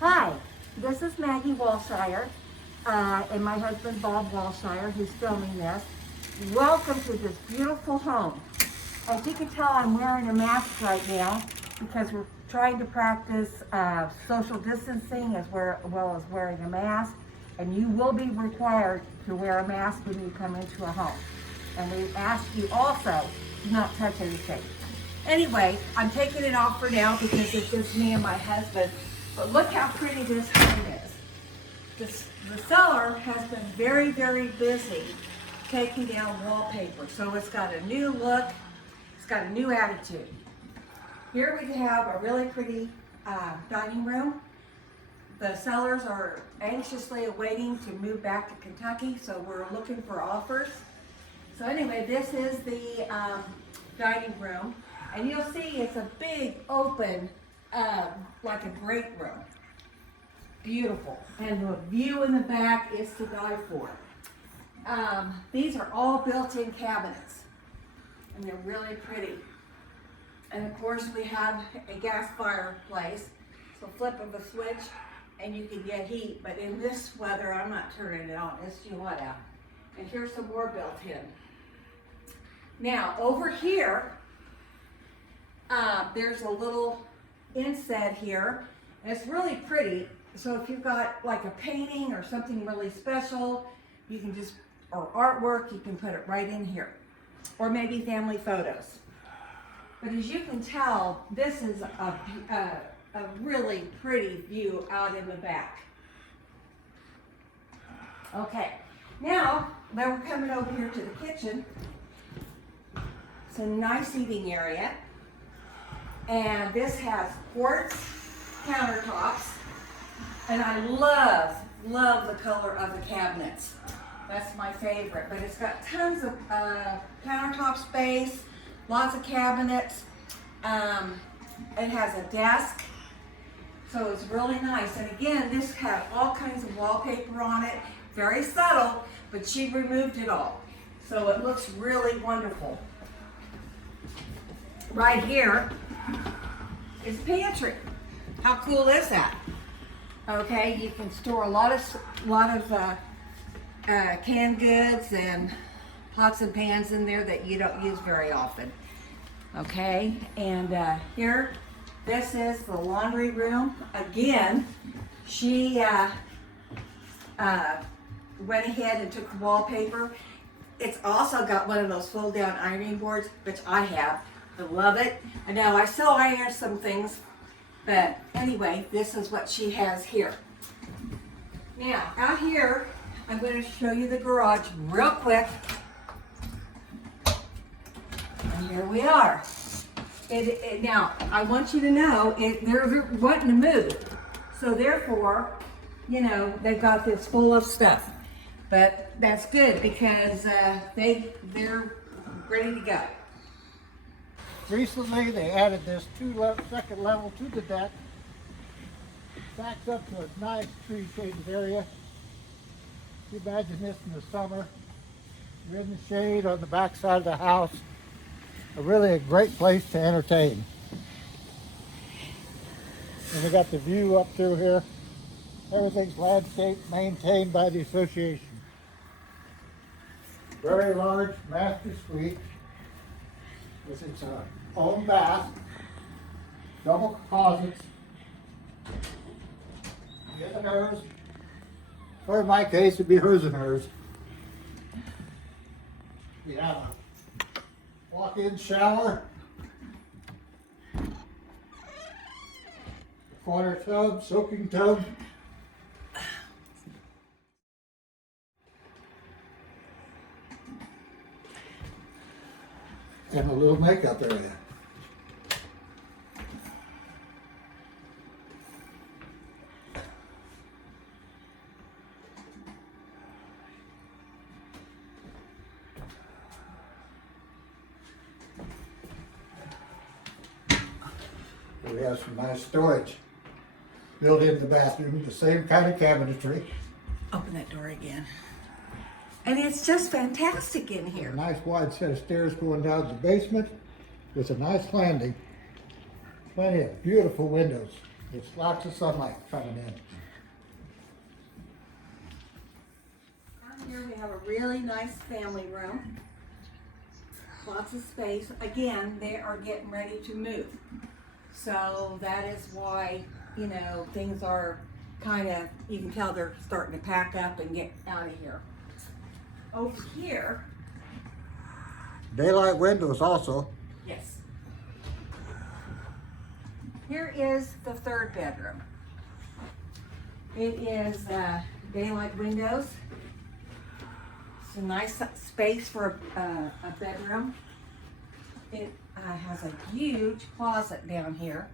Hi, this is Maggie Walshire, and my husband Bob Walshire, who's filming this. Welcome to this beautiful home. As you can tell, I'm wearing a mask right now because we're trying to practice social distancing as well as wearing a mask. And you will be required to wear a mask when you come into a home. And we ask you also to not touch anything. Anyway, I'm taking it off for now because it's just me and my husband. But look how pretty this home is. The seller has been very, very busy taking down wallpaper. So it's got a new look, it's got a new attitude. Here we have a really pretty dining room. The sellers are anxiously awaiting to move back to Kentucky, so we're looking for offers. So anyway, this is the dining room. And you'll see it's a big open, like a great room. Beautiful. And the view in the back is to die for. These are all built-in cabinets. And they're really pretty. And of course we have a gas fireplace. So flip of a switch and you can get heat. But in this weather, I'm not turning it on. It's too hot out. And here's some more built-in. Now over here, there's a little inset here, and it's really pretty. So if you've got like a painting or something really special, you can just, or artwork, you can put it right in here. Or maybe family photos. But as you can tell, this is a really pretty view out in the back. Okay, now we're coming over here to the kitchen. It's a nice eating area. And this has quartz countertops. And I love the color of the cabinets. That's my favorite. But it's got tons of countertop space, lots of cabinets. It has a desk. So it's really nice. And again, this had all kinds of wallpaper on it. Very subtle, but she removed it all. So it looks really wonderful. Right here is pantry. How cool is that? Okay, you can store a lot of canned goods and pots and pans in there that you don't use very often. Okay, and here, this is the laundry room. Again, she went ahead and took the wallpaper. It's also got one of those fold-down ironing boards, which I have. I love it. I know I still iron some things, but anyway, this is what she has here. Now, out here, I'm going to show you the garage real quick. And here we are. Now, I want you to know, they're wanting to move. So therefore, you know, they've got this full of stuff. But that's good because they're ready to go. Recently, they added this second level to the deck. Backs up to a nice tree-shaded area. You imagine this in the summer. You're in the shade on the back side of the house. Really a great place to entertain. And we got the view up through here. Everything's landscaped, maintained by the association. Very large master suite with its own bath, double closets, his and hers, or in my case it'd be hers and hers. We have a walk-in shower, a corner tub, soaking tub, and a little makeup area. We have some nice storage built into the bathroom, the same kind of cabinetry. Open that door again. And it's just fantastic in here. A nice wide set of stairs going down to the basement with a nice landing. Plenty of beautiful windows. It's lots of sunlight coming in. Down here we have a really nice family room. Lots of space. Again, they are getting ready to move. So that is why, you know, things are kind of, you can tell they're starting to pack up and get out of here. Over here, Daylight windows also. yes. Here is the third bedroom. It is daylight windows. It's a nice space for a bedroom. It has a huge closet down here.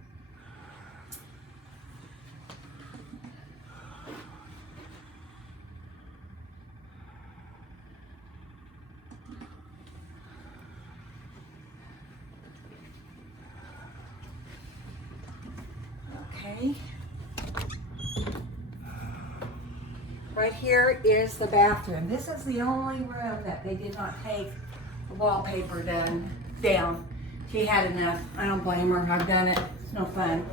Okay. Right here is the bathroom. This is the only room that they did not take the wallpaper down. She had enough. I don't blame her. I've done it. It's no fun.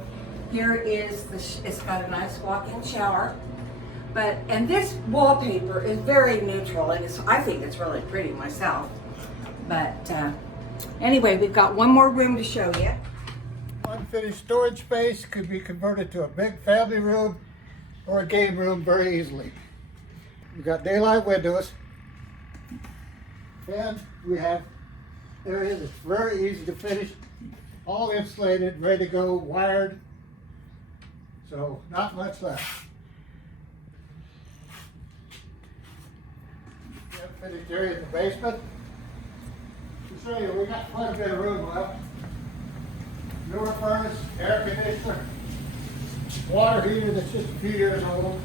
Here is it's got a nice walk-in shower. And this wallpaper is very neutral, and I think it's really pretty myself. But anyway, we've got one more room to show you. Unfinished storage space could be converted to a big family room or a game room very easily. We've got daylight windows, and we have areas that's very easy to finish, all insulated, ready to go, wired, so not much left. Finished area in the basement. To show you, we got quite a bit of room left. Newer furnace, air conditioner, water heater that's just a few years old.